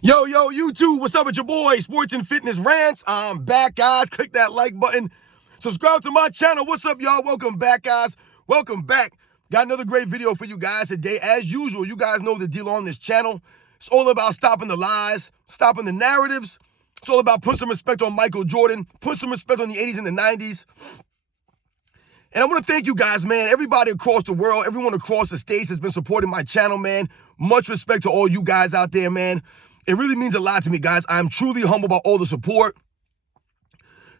Yo, YouTube, what's up with your boy, Sports and Fitness Rants? I'm back, guys. Click that like button. Subscribe to my channel. What's up, y'all? Welcome back, guys. Welcome back. Got another great video for you guys today. As usual, you guys know the deal on this channel. It's all about stopping the lies, stopping the narratives. It's all about putting some respect on Michael Jordan, put some respect on the 80s and the 90s. And I want to thank you guys, man. Everybody across the world, everyone across the states has been supporting my channel, man. Much respect to all you guys out there, man. It really means a lot to me, guys. I'm truly humbled by all the support.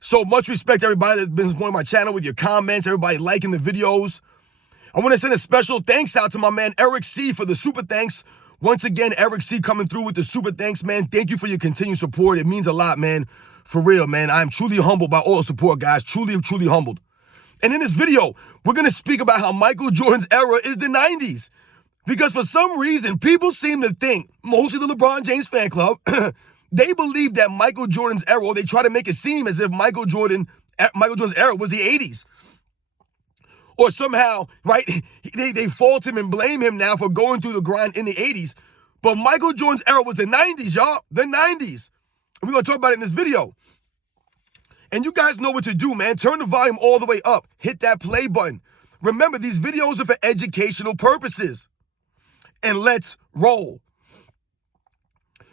So much respect to everybody that's been supporting my channel with your comments, everybody liking the videos. I want to send a special thanks out to my man, Eric C, for the super thanks. Once again, Eric C coming through with the super thanks, man. Thank you for your continued support. It means a lot, man. For real, man. I'm truly humbled by all the support, guys. Truly humbled. And in this video, we're going to speak about how Michael Jordan's era is the 90s. Because for some reason, people seem to think, mostly the LeBron James fan club, they believe that Michael Jordan's era, or they try to make it seem as if Michael Jordan's era was the 80s. Or somehow, right, they fault him and blame him now for going through the grind in the 80s. But Michael Jordan's era was the 90s, y'all. The 90s. And we're going to talk about it in this video. And you guys know what to do, man. Turn the volume all the way up. Hit that play button. Remember, these videos are for educational purposes. And let's roll.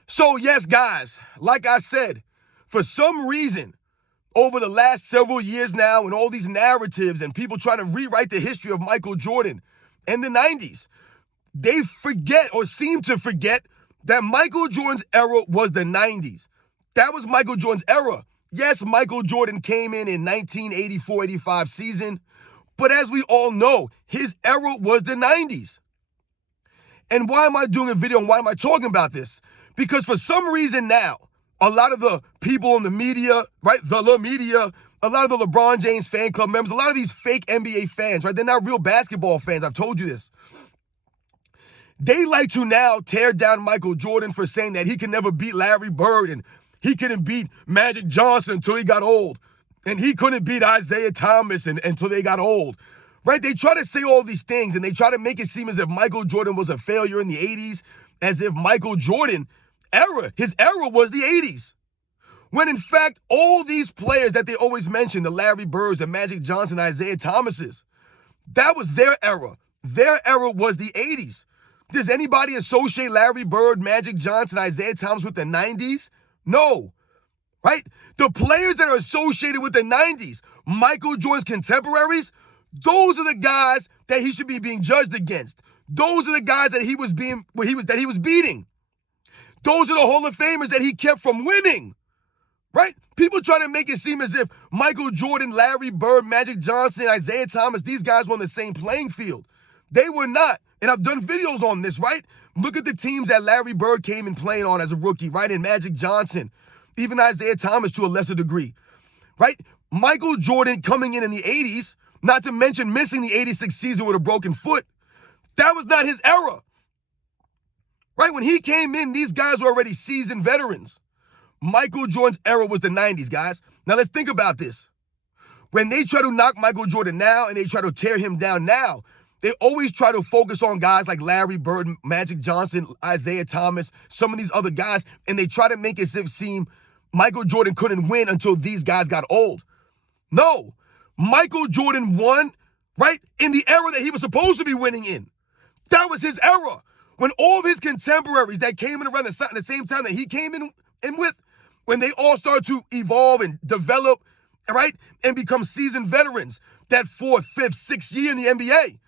So, yes, guys, like I said, for some reason, over the last several years now, and all these narratives and people trying to rewrite the history of Michael Jordan in the 90s, they forget or seem to forget that Michael Jordan's era was the 90s. That was Michael Jordan's era. Yes, Michael Jordan came in 1984-85 season, but as we all know, his era was the 90s. And why am I doing a video and why am I talking about this? Because for some reason now, a lot of the people in the media, right, the media, a lot of the LeBron James fan club members, a lot of these fake NBA fans, right, they're not real basketball fans, I've told you this. They like to now tear down Michael Jordan for saying that he can never beat Larry Bird and he couldn't beat Magic Johnson until he got old. And he couldn't beat Isaiah Thomas until they got old. Right? They try to say all these things and they try to make it seem as if Michael Jordan was a failure in the 80s, as if Michael Jordan his era was the 80s. When in fact, all these players that they always mention, the Larry Birds, the Magic Johnson, Isaiah Thomases, that was their era. Their era was the 80s. Does anybody associate Larry Bird, Magic Johnson, Isaiah Thomas with the 90s? No. Right? The players that are associated with the 90s, Michael Jordan's contemporaries, those are the guys that he should be being judged against. Those are the guys that he was beating. Those are the Hall of Famers that he kept from winning. Right? People try to make it seem as if Michael Jordan, Larry Bird, Magic Johnson, Isaiah Thomas, these guys were on the same playing field. They were not. And I've done videos on this, right? Look at the teams that Larry Bird came in playing on as a rookie, right? And Magic Johnson, even Isaiah Thomas to a lesser degree, right? Michael Jordan coming in the 80s, not to mention missing the 86 season with a broken foot. That was not his era. Right? When he came in, these guys were already seasoned veterans. Michael Jordan's era was the 90s, guys. Now let's think about this. When they try to knock Michael Jordan now and they try to tear him down now, they always try to focus on guys like Larry Bird, Magic Johnson, Isaiah Thomas, some of these other guys, and they try to make it seem Michael Jordan couldn't win until these guys got old. No. Michael Jordan won, right, in the era that he was supposed to be winning in. That was his era. When all of his contemporaries that came in around the same time that he came in with, when they all started to evolve and develop, right, and become seasoned veterans, that 4th, 5th, 6th year in the NBA,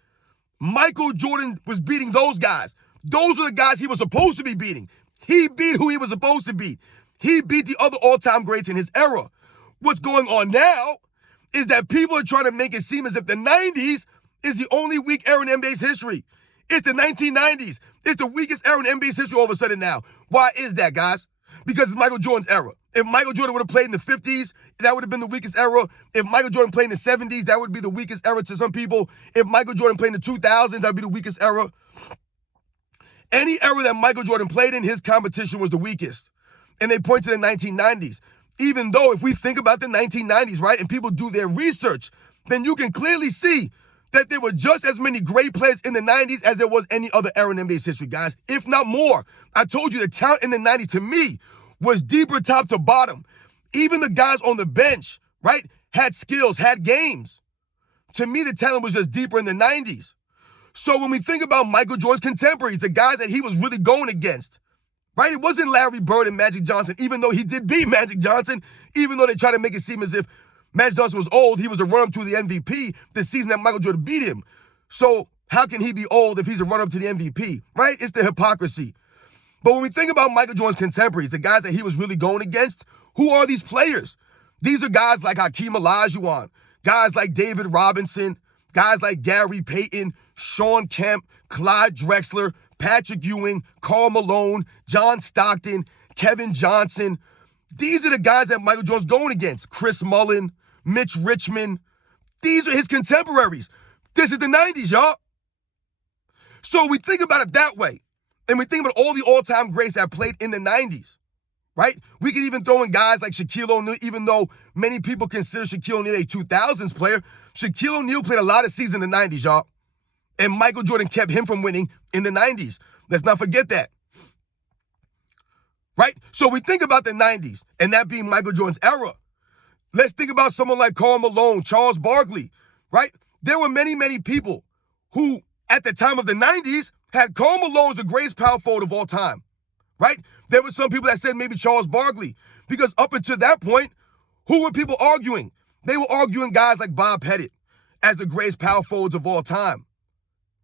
Michael Jordan was beating those guys. Those are the guys he was supposed to be beating. He beat who he was supposed to beat. He beat the other all-time greats in his era. What's going on now is that people are trying to make it seem as if the 90s is the only weak era in NBA's history. It's the 1990s. It's the weakest era in NBA's history all of a sudden now. Why is that, guys? Because it's Michael Jordan's era. If Michael Jordan would have played in the 50s, that would have been the weakest era. If Michael Jordan played in the 70s, that would be the weakest era to some people. If Michael Jordan played in the 2000s, that would be the weakest era. Any era that Michael Jordan played in, his competition was the weakest. And they point to the 1990s. Even though if we think about the 1990s, right, and people do their research, then you can clearly see that there were just as many great players in the 90s as there was any other era in NBA's history, guys, if not more. I told you the talent in the 90s, to me, was deeper top to bottom. Even the guys on the bench, right, had skills, had games. To me, the talent was just deeper in the 90s. So when we think about Michael Jordan's contemporaries, the guys that he was really going against, right, it wasn't Larry Bird and Magic Johnson, even though he did beat Magic Johnson, even though they tried to make it seem as if Magic Johnson was old. He was a run-up to the MVP the season that Michael Jordan beat him. So how can he be old if he's a run-up to the MVP, right? It's the hypocrisy. But when we think about Michael Jordan's contemporaries, the guys that he was really going against, who are these players? These are guys like Hakeem Olajuwon, guys like David Robinson, guys like Gary Payton, Shawn Kemp, Clyde Drexler, Patrick Ewing, Karl Malone, John Stockton, Kevin Johnson. These are the guys that Michael Jordan's going against. Chris Mullin, Mitch Richmond. These are his contemporaries. This is the 90s, y'all. So we think about it that way. And we think about all the all-time greats that played in the 90s, right? We can even throw in guys like Shaquille O'Neal, even though many people consider Shaquille O'Neal a 2000s player. Shaquille O'Neal played a lot of seasons in the 90s, y'all. And Michael Jordan kept him from winning in the 90s. Let's not forget that. Right? So we think about the 90s, and that being Michael Jordan's era. Let's think about someone like Karl Malone, Charles Barkley, right? There were many, many people who, at the time of the 90s, had Karl Malone as the greatest power forward of all time, right? There were some people that said maybe Charles Barkley, because up until that point, who were people arguing? They were arguing guys like Bob Pettit as the greatest power forwards of all time,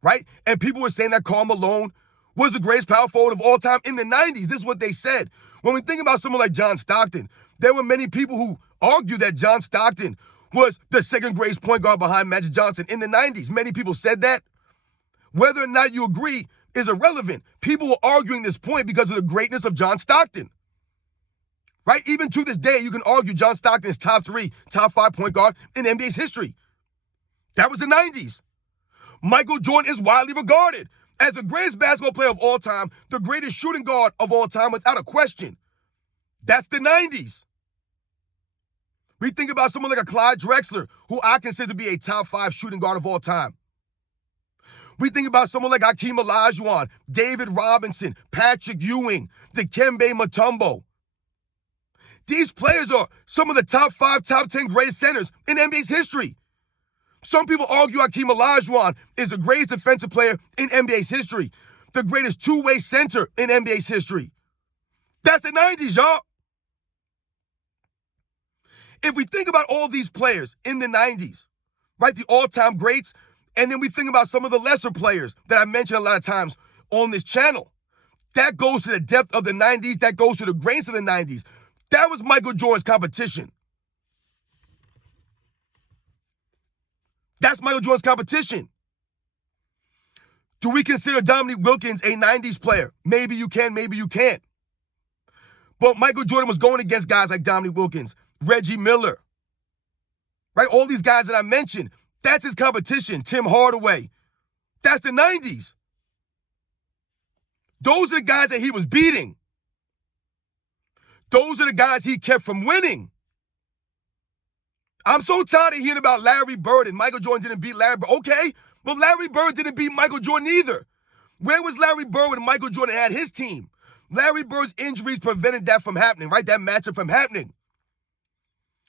right? And people were saying that Karl Malone was the greatest power forward of all time in the 90s. This is what they said. When we think about someone like John Stockton, there were many people who argued that John Stockton was the second greatest point guard behind Magic Johnson in the 90s. Many people said that. Whether or not you agree is irrelevant. People were arguing this point because of the greatness of John Stockton. Right? Even to this day, you can argue John Stockton is top 3, top 5 point guard in NBA's history. That was the 90s. Michael Jordan is widely regarded as the greatest basketball player of all time, the greatest shooting guard of all time, without a question. That's the 90s. We think about someone like a Clyde Drexler, who I consider to be a top 5 shooting guard of all time. We think about someone like Hakeem Olajuwon, David Robinson, Patrick Ewing, Dikembe Mutombo. These players are some of the top 5, top 10 greatest centers in NBA's history. Some people argue Hakeem Olajuwon is the greatest defensive player in NBA's history, the greatest two-way center in NBA's history. That's the 90s, y'all. If we think about all these players in the 90s, right, the all-time greats, and then we think about some of the lesser players that I mentioned a lot of times on this channel, that goes to the depth of the 90s, that goes to the greats of the 90s. That was Michael Jordan's competition. That's Michael Jordan's competition. Do we consider Dominique Wilkins a 90s player? Maybe you can, maybe you can't. But Michael Jordan was going against guys like Dominique Wilkins, Reggie Miller, right? All these guys that I mentioned, that's his competition. Tim Hardaway. That's the 90s. Those are the guys that he was beating. Those are the guys he kept from winning. I'm so tired of hearing about Larry Bird and Michael Jordan didn't beat Larry Bird. Okay, well, Larry Bird didn't beat Michael Jordan either. Where was Larry Bird when Michael Jordan had his team? Larry Bird's injuries prevented that from happening, right? That matchup from happening.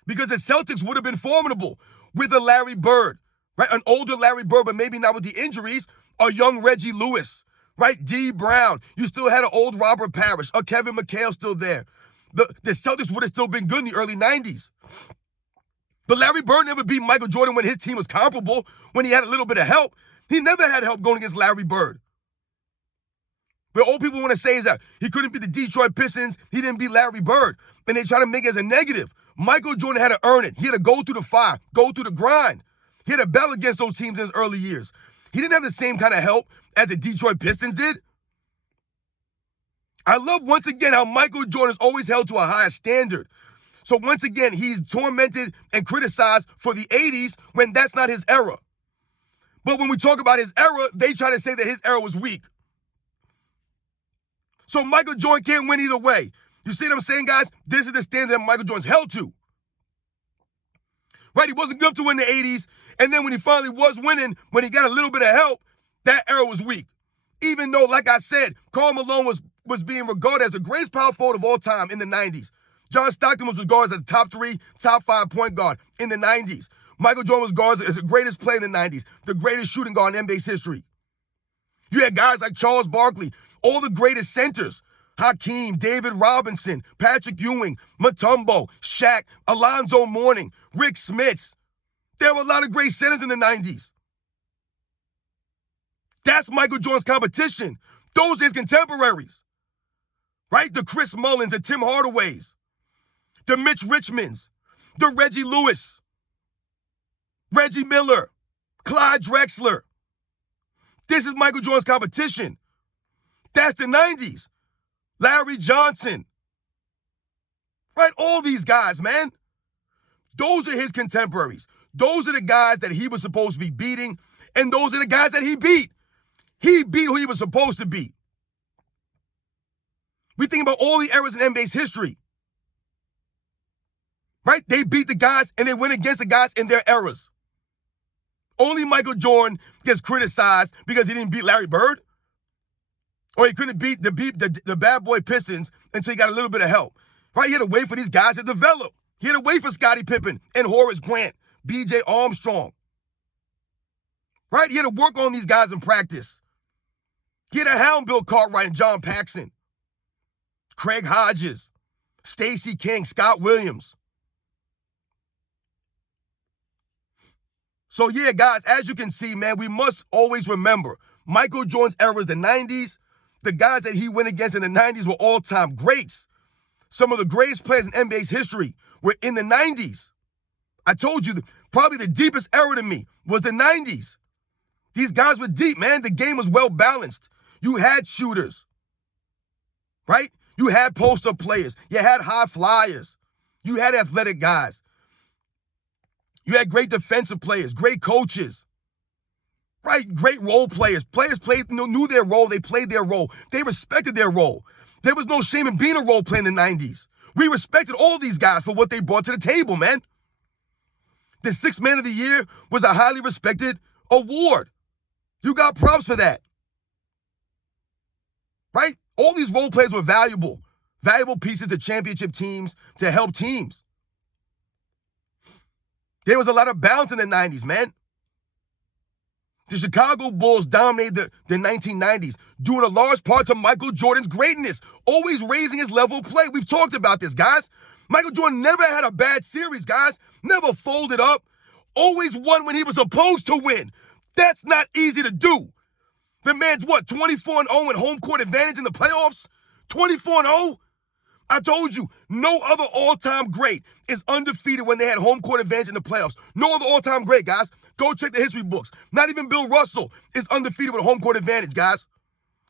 Because the Celtics would have been formidable with a Larry Bird, right? An older Larry Bird, but maybe not with the injuries. A young Reggie Lewis, right? D. Brown. You still had an old Robert Parrish, a Kevin McHale still there. The Celtics would have still been good in the early 90s. But Larry Bird never beat Michael Jordan when his team was comparable, when he had a little bit of help. He never had help going against Larry Bird. But all people want to say is that he couldn't beat the Detroit Pistons, he didn't beat Larry Bird. And they try to make it as a negative. Michael Jordan had to earn it. He had to go through the fire, go through the grind. He had to battle against those teams in his early years. He didn't have the same kind of help as the Detroit Pistons did. I love, once again, how Michael Jordan is always held to a higher standard. So once again, he's tormented and criticized for the 80s when that's not his era. But when we talk about his era, they try to say that his era was weak. So Michael Jordan can't win either way. You see what I'm saying, guys? This is the standard that Michael Jordan's held to. Right? He wasn't good to win the 80s, And then when he finally was winning, when he got a little bit of help, that era was weak. Even though, like I said, Karl Malone was being regarded as the greatest power forward of all time in the 90s. John Stockton was regarded as a top 3, top 5 point guard in the 90s. Michael Jordan was regarded as the greatest player in the 90s, the greatest shooting guard in NBA's history. You had guys like Charles Barkley, all the greatest centers. Hakeem, David Robinson, Patrick Ewing, Mutombo, Shaq, Alonzo Mourning, Rick Smits. There were a lot of great centers in the 90s. That's Michael Jordan's competition. Those are his contemporaries. Right? The Chris Mullins, the Tim Hardaways, the Mitch Richmonds, the Reggie Lewis, Reggie Miller, Clyde Drexler. This is Michael Jordan's competition. That's the 90s. Larry Johnson. Right? All these guys, man. Those are his contemporaries. Those are the guys that he was supposed to be beating, and those are the guys that he beat. He beat who he was supposed to beat. We think about all the eras in NBA's history. Right? They beat the guys and they went against the guys in their eras. Only Michael Jordan gets criticized because he didn't beat Larry Bird. Or he couldn't beat the bad boy Pistons until he got a little bit of help. Right? He had to wait for these guys to develop. He had to wait for Scottie Pippen and Horace Grant, B.J. Armstrong. Right? He had to work on these guys in practice. He had to hound Bill Cartwright and John Paxson, Craig Hodges, Stacey King, Scott Williams. So yeah, guys, as you can see, man, we must always remember Michael Jordan's era is the 90s. The guys that he went against in the 90s were all-time greats. Some of the greatest players in NBA's history were in the 90s. I told you, probably the deepest era to me was the 90s. These guys were deep, man. The game was well-balanced. You had shooters, right? You had post-up players. You had high flyers. You had athletic guys. You had great defensive players, great coaches, right? Great role players. Players knew their role. They played their role. They respected their role. There was no shame in being a role player in the 90s. We respected all these guys for what they brought to the table, man. The Sixth Man of the Year was a highly respected award. You got props for that, right? All these role players were valuable pieces to championship teams, to help teams. There was a lot of balance in the 90s, man. The Chicago Bulls dominated the 1990s, due in a large part to Michael Jordan's greatness, always raising his level of play. We've talked about this, guys. Michael Jordan never had a bad series, guys. Never folded up. Always won when he was supposed to win. That's not easy to do. The man's what, 24-0 in home court advantage in the playoffs? 24-0? I told you, no other all-time great is undefeated when they had home court advantage in the playoffs. No other all-time great, guys. Go check the history books. Not even Bill Russell is undefeated with home court advantage, guys.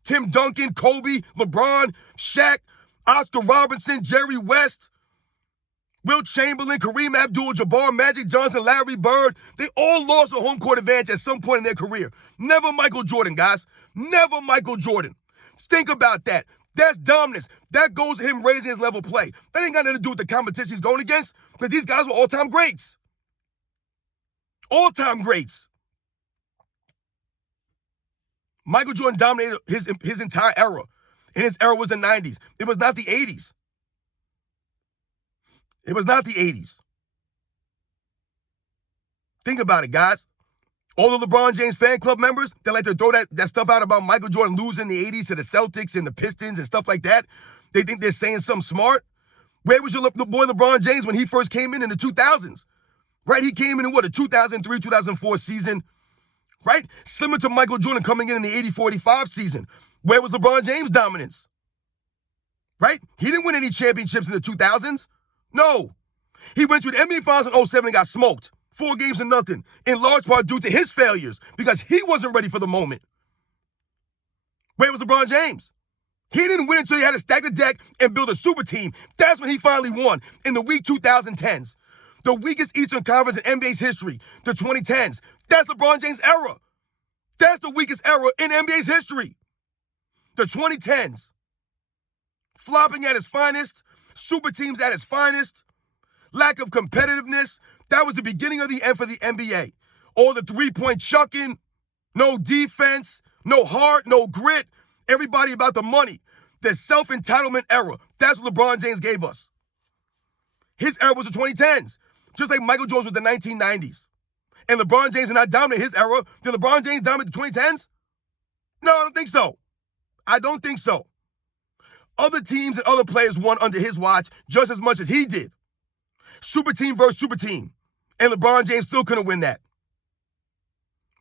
Tim Duncan, Kobe, LeBron, Shaq, Oscar Robertson, Jerry West, Wilt Chamberlain, Kareem Abdul-Jabbar, Magic Johnson, Larry Bird. They all lost a home court advantage at some point in their career. Never Michael Jordan, guys. Never Michael Jordan. Think about that. That's dominance. That goes to him raising his level of play. That ain't got nothing to do with the competition he's going against, because these guys were all-time greats. All-time greats. Michael Jordan dominated his entire era, and his era was the 90s. It was not the 80s. It was not the 80s. Think about it, guys. All the LeBron James fan club members that like to throw that stuff out about Michael Jordan losing the 80s to the Celtics and the Pistons and stuff like that, they think they're saying something smart. Where was your boy LeBron James when he first came in the 2000s? Right? He came in what, the 2003, 2004 season, right? Similar to Michael Jordan coming in the 80-45 season. Where was LeBron James' dominance? Right? He didn't win any championships in the 2000s. No. He went to the NBA Finals in 07 and got smoked. 4-0, in large part due to his failures, because he wasn't ready for the moment. Where was LeBron James? He didn't win until he had to stack the deck and build a super team. That's when he finally won, in the weak 2010s. The weakest Eastern Conference in NBA's history, the 2010s. That's LeBron James' era. That's the weakest era in NBA's history. The 2010s. Flopping at its finest, super teams at its finest, lack of competitiveness. That was the beginning of the end for the NBA. All the three-point chucking, no defense, no heart, no grit. Everybody about the money. The self-entitlement era. That's what LeBron James gave us. His era was the 2010s, just like Michael Jordan was the 1990s. And LeBron James did not dominate his era. Did LeBron James dominate the 2010s? No, I don't think so. I don't think so. Other teams and other players won under his watch just as much as he did. Super team versus super team. And LeBron James still couldn't win that.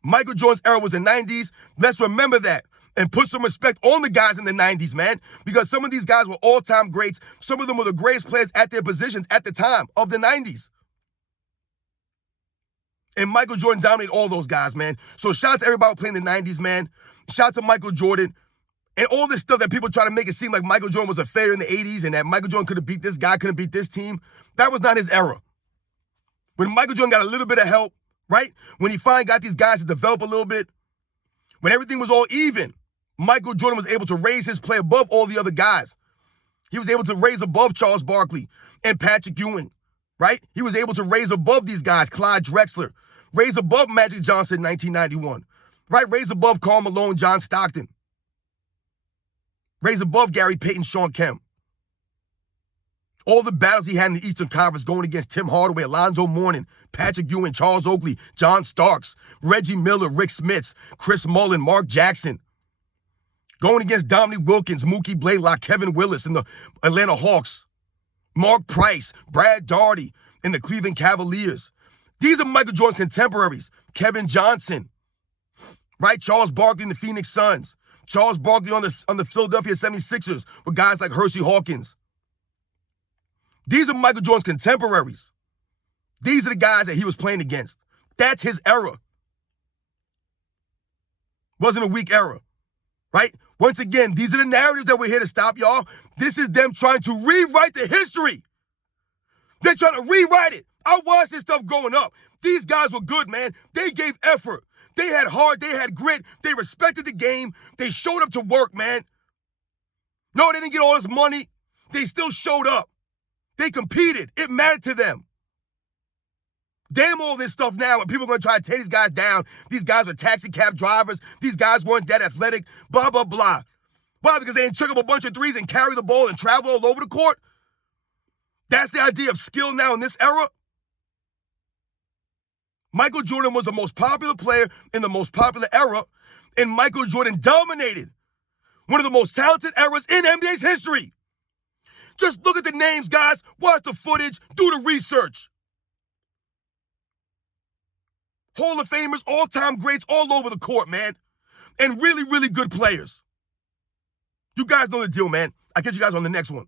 Michael Jordan's era was the 90s. Let's remember that and put some respect on the guys in the 90s, man, because some of these guys were all-time greats. Some of them were the greatest players at their positions at the time of the 90s. And Michael Jordan dominated all those guys, man. So shout out to everybody playing in the 90s, man. Shout out to Michael Jordan. And all this stuff that people try to make it seem like Michael Jordan was a failure in the 80s and that Michael Jordan could have beat this guy, couldn't beat this team. That was not his era. When Michael Jordan got a little bit of help, right? When he finally got these guys to develop a little bit, when everything was all even, Michael Jordan was able to raise his play above all the other guys. He was able to raise above Charles Barkley and Patrick Ewing, right? He was able to raise above these guys, Clyde Drexler, raise above Magic Johnson in 1991, right? Raise above Karl Malone, John Stockton. Raise above Gary Payton, Shawn Kemp. All the battles he had in the Eastern Conference going against Tim Hardaway, Alonzo Mourning, Patrick Ewing, Charles Oakley, John Starks, Reggie Miller, Rick Smits, Chris Mullin, Mark Jackson. Going against Dominique Wilkins, Mookie Blaylock, Kevin Willis and the Atlanta Hawks. Mark Price, Brad Daugherty and the Cleveland Cavaliers. These are Michael Jordan's contemporaries. Kevin Johnson, right? Charles Barkley and the Phoenix Suns. Charles Barkley on the Philadelphia 76ers with guys like Hersey Hawkins. These are Michael Jordan's contemporaries. These are the guys that he was playing against. That's his era. Wasn't a weak era, right? Once again, these are the narratives that we're here to stop, y'all. This is them trying to rewrite the history. They're trying to rewrite it. I watched this stuff growing up. These guys were good, man. They gave effort. They had heart. They had grit. They respected the game. They showed up to work, man. No, they didn't get all this money. They still showed up. They competed. It mattered to them. Damn all this stuff now, and people are going to try to tear these guys down. These guys are taxi cab drivers. These guys weren't that athletic, blah, blah, blah. Why? Because they didn't chuck up a bunch of threes and carry the ball and travel all over the court? That's the idea of skill now in this era? Michael Jordan was the most popular player in the most popular era, and Michael Jordan dominated one of the most talented eras in NBA's history. Just look at the names, guys. Watch the footage. Do the research. Hall of Famers, all-time greats all over the court, man. And really, really good players. You guys know the deal, man. I'll catch you guys on the next one.